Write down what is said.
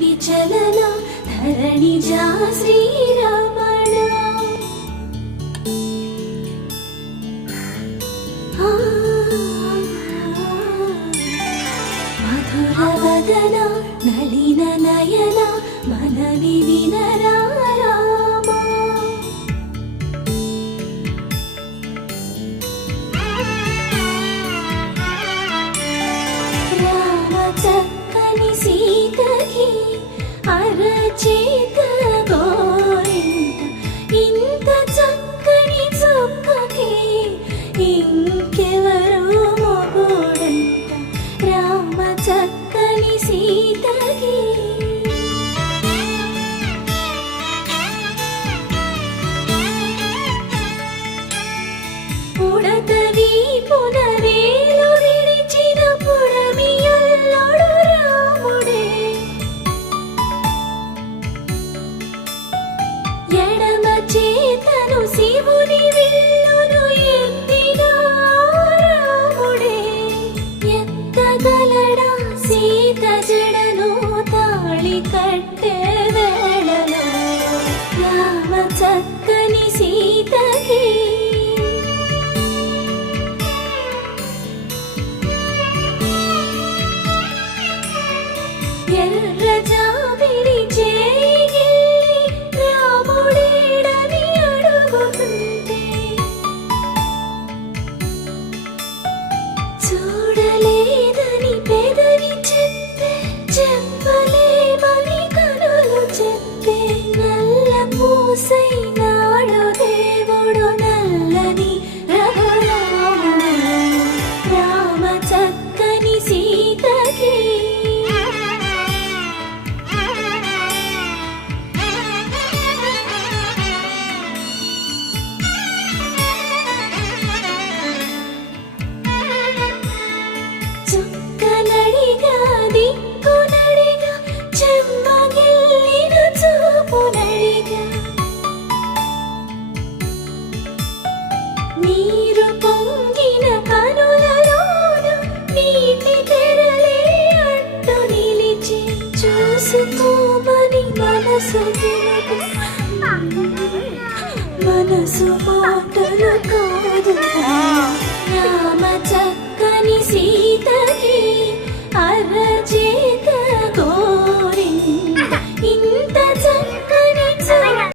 విచలన ధరణి జా శ్రీరమణ మధుర వదన నలిన నయన మనవి వినరా అరచేత ఎడమ చేతను శివుని విల్లును ఎత్తిన రాముడే. ఎత్తగలడా సీత జడను తాళి కట్టే వేళలో రామ చక్కని same. చూసుకోమని మనసు మనసు మాటలు కాదు.